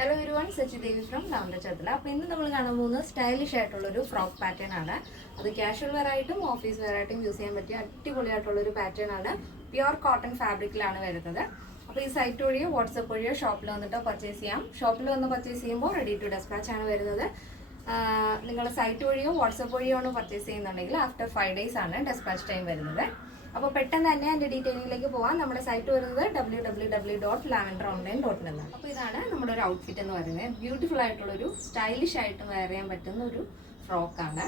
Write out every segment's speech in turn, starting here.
Hello everyone, Sachi Devi from Lavender Chatla. അപ്പോൾ ഇന്ന് നമ്മൾ കാണാൻ പോകുന്നത് സ്റ്റൈലിഷ് ആയിട്ടുള്ള ഒരു ഫ്രോക്ക് പാറ്റേൺ ആണ്. അത് കാഷ്വൽ വെയർ ആയിട്ടും ഓഫീസ് വെയർ ആയിട്ടും യൂസ് ചെയ്യാൻ പറ്റിയ അടിപൊളിയായിട്ടുള്ള ഒരു പാറ്റേൺ ആണ്. പ്യുവർ കോട്ടൺ ഫാബ്രിക്കിലാണ് വരുന്നത്. അപ്പോൾ ഈ സൈറ്റ് വഴിയോ വാട്സ്ആപ്പ് വഴിയോ ഷോപ്പിൽ വന്നിട്ടോ പർച്ചേസ് ചെയ്യാം. ഷോപ്പിൽ വന്ന് പർച്ചേസ് ചെയ്യുമ്പോൾ റെഡി ടു ഡെസ്പാച്ച് ആണ് വരുന്നത്. നിങ്ങൾ സൈറ്റ് വഴിയോ വാട്സ്ആപ്പ് വഴിയോ ആണ് പർച്ചേസ് ചെയ്യുന്നുണ്ടെങ്കിൽ ആഫ്റ്റർ 5 days ആണ് ഡെസ്പാച്ച് ടൈം വരുന്നത്. അപ്പോൾ പെട്ടെന്ന് തന്നെ അതിൻ്റെ ഡീറ്റെയിലിംഗിലേക്ക് പോകാം. നമ്മുടെ സൈറ്റ് വരുന്നത് www.lavenderonline.in എന്നാണ്. അപ്പോൾ ഇതാണ് നമ്മുടെ ഒരു ഔട്ട്ഫിറ്റ് എന്ന് പറയുന്നത്. ബ്യൂട്ടിഫുൾ ആയിട്ടുള്ളൊരു സ്റ്റൈലിഷ് ആയിട്ട് വെയർ ചെയ്യാൻ പറ്റുന്ന ഒരു ഫ്രോക്കാണ്.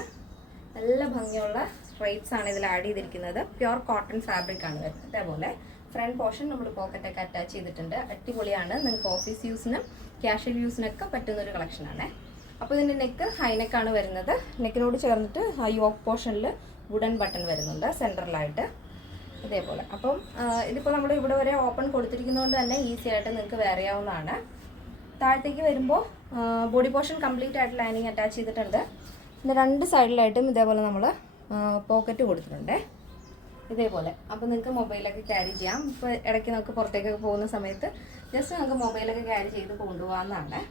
നല്ല ഭംഗിയുള്ള സ്ട്രൈറ്റ്സ് ആണ് ഇതിൽ ആഡ് ചെയ്തിരിക്കുന്നത്. പ്യുവർ കോട്ടൺ ഫാബ്രിക് ആണ് വരുന്നത്. അതേപോലെ ഫ്രണ്ട് പോർഷൻ നമ്മൾ പോക്കറ്റൊക്കെ അറ്റാച്ച് ചെയ്തിട്ടുണ്ട്. അടിപൊളിയാണ്. നിങ്ങൾക്ക് ഓഫീസ് യൂസിനും ക്യാഷ്വൽ യൂസിനൊക്കെ പറ്റുന്ന ഒരു കളക്ഷനാണ്. അപ്പോൾ ഇതിൻ്റെ നെക്ക് ഹൈനെക്കാണ് വരുന്നത്. നെക്കിനോട് ചേർന്നിട്ട് യോക്ക് പോർഷനിൽ വുഡൻ ബട്ടൺ വരുന്നുണ്ട് സെൻട്രലായിട്ട്. ഇതേപോലെ. അപ്പം ഇതിപ്പോൾ നമ്മൾ ഇവിടെ വരെ ഓപ്പൺ കൊടുത്തിരിക്കുന്നതുകൊണ്ട് തന്നെ ഈസി ആയിട്ട് നിങ്ങൾക്ക് വെയർ ചെയ്യാവുന്നതാണ്. താഴത്തേക്ക് വരുമ്പോൾ ബോഡി പോർഷൻ കംപ്ലീറ്റ് ആയിട്ട് ലൈനിങ് അറ്റാച്ച് ചെയ്തിട്ടുണ്ട്. പിന്നെ രണ്ട് സൈഡിലായിട്ടും ഇതേപോലെ നമ്മൾ പോക്കറ്റ് കൊടുത്തിട്ടുണ്ട്. ഇതേപോലെ. അപ്പോൾ നിങ്ങൾക്ക് മൊബൈലൊക്കെ ക്യാരി ചെയ്യാം. ഇപ്പോൾ ഇടയ്ക്ക് നമുക്ക് പുറത്തേക്കൊക്കെ പോകുന്ന സമയത്ത് ജസ്റ്റ് നമുക്ക് മൊബൈലൊക്കെ ക്യാരി ചെയ്ത് കൊണ്ടുപോകാവുന്നതാണ്.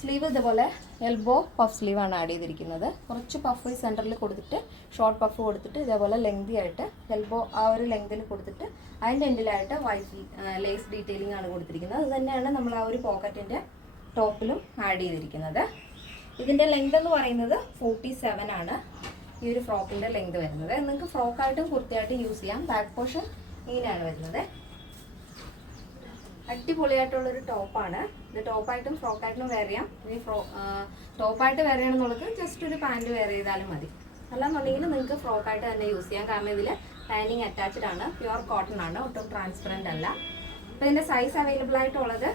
സ്ലീവ് ഇതുപോലെ എൽബോ പഫ് സ്ലീവാണ് ആഡ് ചെയ്തിരിക്കുന്നത്. കുറച്ച് പഫ് സെൻറ്ററിൽ കൊടുത്തിട്ട് ഷോർട്ട് പഫ് കൊടുത്തിട്ട് ഇതേപോലെ ലെങ്തി ആയിട്ട് എൽബോ ആ ഒരു ലെങ്തിൽ കൊടുത്തിട്ട് അതിൻ്റെ എൻഡിലായിട്ട് വൈറ്റ് ലേസ് ഡീറ്റെയിലിംഗ് ആണ് കൊടുത്തിരിക്കുന്നത്. അത് തന്നെയാണ് നമ്മൾ ആ ഒരു പോക്കറ്റിൻ്റെ ടോപ്പിലും ആഡ് ചെയ്തിരിക്കുന്നത്. ഇതിൻ്റെ ലെങ്ത് എന്ന് പറയുന്നത് 47 ആണ് ഈ ഒരു ഫ്രോക്കിൻ്റെ ലെങ്ത് വരുന്നത്. നിങ്ങൾക്ക് ഫ്രോക്കായിട്ടും കുർത്തിയായിട്ടും യൂസ് ചെയ്യാം. ബാക്ക് പോർഷൻ ഇങ്ങനെയാണ് വരുന്നത്. അടിപൊളിയായിട്ടുള്ളൊരു ടോപ്പാണ് ഇത്. ടോപ്പായിട്ടും ഫ്രോക്കായിട്ടും വെയർ ചെയ്യാം. ഇനി ടോപ്പായിട്ട് വെയർ ചെയ്യണമെന്നുള്ളത് ജസ്റ്റ് ഒരു പാൻറ്റ് വെയർ ചെയ്താലും മതി. അല്ലാന്നുണ്ടെങ്കിൽ നിങ്ങൾക്ക് ഫ്രോക്കായിട്ട് തന്നെ യൂസ് ചെയ്യാം. കാരണം ഇതിൽ ലൈനിങ് അറ്റാച്ച്ഡ് ആണ്. പ്യുവർ കോട്ടൺ ആണ്. ഒട്ടും ട്രാൻസ്പെറൻ്റ് അല്ല. അപ്പോൾ ഇതിൻ്റെ സൈസ് അവൈലബിൾ ആയിട്ടുള്ളത്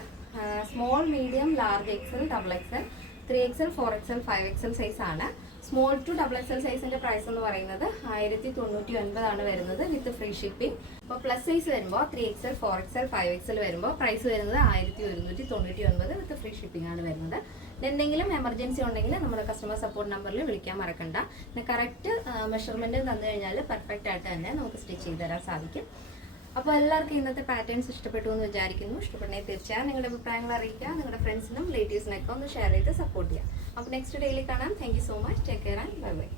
small, medium, large XL, XXL, 3XL, 4XL, 5XL സൈസാണ്. സ്മോൾ ടു XXL സൈസിൻ്റെ പ്രൈസ് എന്ന് പറയുന്നത് 1099 ആണ് വരുന്നത് വിത്ത് ഫ്രീ ഷിപ്പിംഗ്. അപ്പോൾ പ്ലസ് സൈസ് വരുമ്പോൾ 3XL, 4XL, 5XL വരുമ്പോൾ പ്രൈസ് വരുന്നത് 1199 വിത്ത് ഫ്രീ ഷിപ്പിംഗ് ആണ് വരുന്നത്. എന്തെങ്കിലും എമർജൻസി ഉണ്ടെങ്കിൽ നമ്മുടെ കസ്റ്റമർ സപ്പോർട്ട് നമ്പറിൽ വിളിക്കാൻ മറക്കണ്ട. പിന്നെ കറക്റ്റ് മെഷർമെൻറ്റ് തന്നു കഴിഞ്ഞാൽ പെർഫെക്റ്റ് ആയിട്ട് തന്നെ നമുക്ക് സ്റ്റിച്ച് ചെയ്ത് തരാൻ സാധിക്കും. അപ്പോൾ എല്ലാവർക്കും ഇന്നത്തെ പാറ്റേൺസ് ഇഷ്ടപ്പെട്ടു എന്ന് വിചാരിക്കുന്നു. ഇഷ്ടപ്പെട്ടെങ്കിൽ തീർച്ചയായും നിങ്ങളുടെ അഭിപ്രായങ്ങൾ അറിയിക്കുക. നിങ്ങളുടെ ഫ്രണ്ട്സിനും റിലേറ്റീവ്സിനൊക്കെ ഒന്ന് ഷെയർ ചെയ്ത് സപ്പോർട്ട് ചെയ്യുക. അപ്പോൾ നെക്സ്റ്റ് ഡേയിൽ കാണാം. Thank you so much. Take care and bye bye.